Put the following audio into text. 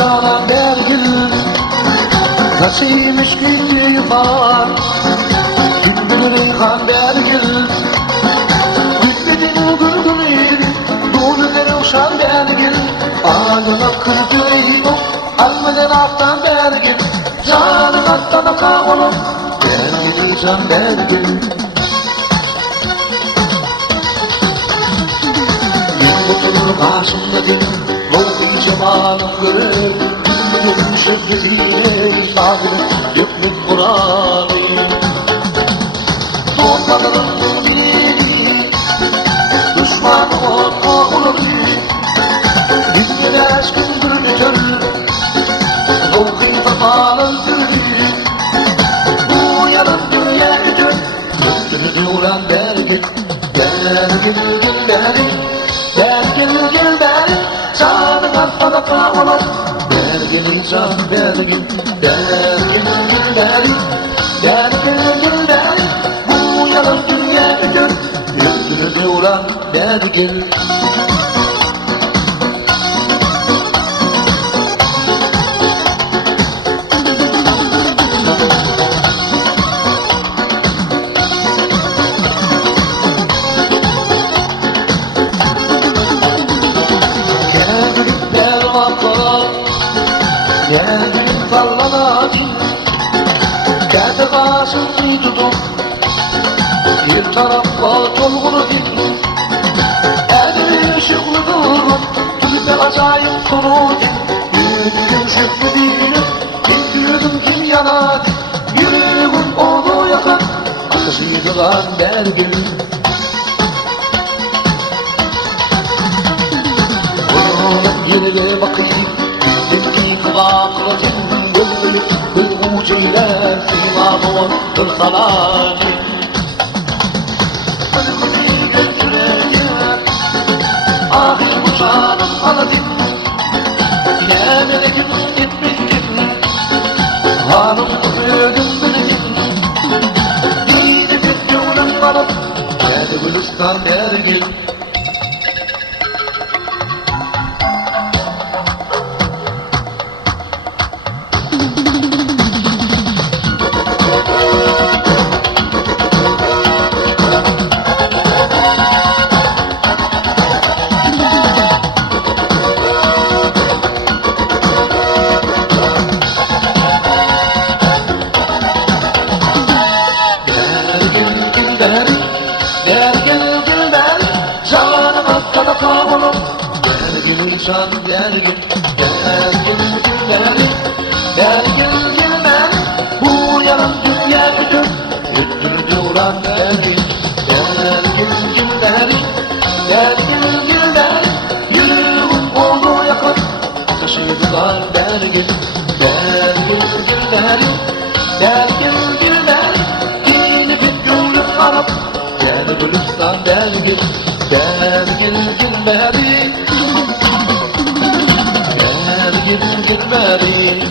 çalan dergil nasıymış gittiği var kim bilir reyhan dergil gülmedin gülgünün doğruları uşan dergil ağzına kırdırayım almadan alttan dergil canım attan kavolum dergil can dergil oturur karşımda dilim Loğun cemalını görür Gönül şükrediyle ifadını Dökmek Kur'an'ı Doğmaların dilini Düşman olur Gitmede aşkındır götürür Loğun zamanın gülü Bu yarın dünya gücür Gönlünü uğran dergin Dergin dergin Dergin dergin Canım atana kavulan Dergin can dergin Dergin dergin Dergin dergin Bu yalan dünya gör Yüzünü uğran dergin Geldim sallanacım Kendi karşımı tutup Bir tarafa dolgunu gittim Elimi ışıklı durup Tülbe acayip sonuç Yüzüm şükrü bilir Kim yüzüm kim yanar Yüreğim onu yakar Ateşi lan dergin Bunun yerine bakayım Vakıratın gönlü bir ucuyla Simamun kırsalacı Ölümünü götüreceğim Ahir bu canım aladım Bilemeledim gitmiştim Hanım öldüm bildim Dini bir yolun varım Geldi Gülistan dergin Dergin can dergin Dergin dergin Dergin dergin Bu yalan dünya bütün Yüttürdü ulan dergin Dergin dergin Dergin dergin Yüreğim oldu yakın Taşıdılar dergin Dergin dergin Dergin dergin Yeni bir gönlüm arap Gel Gülistan dergin Dergin dergin Dergin dergin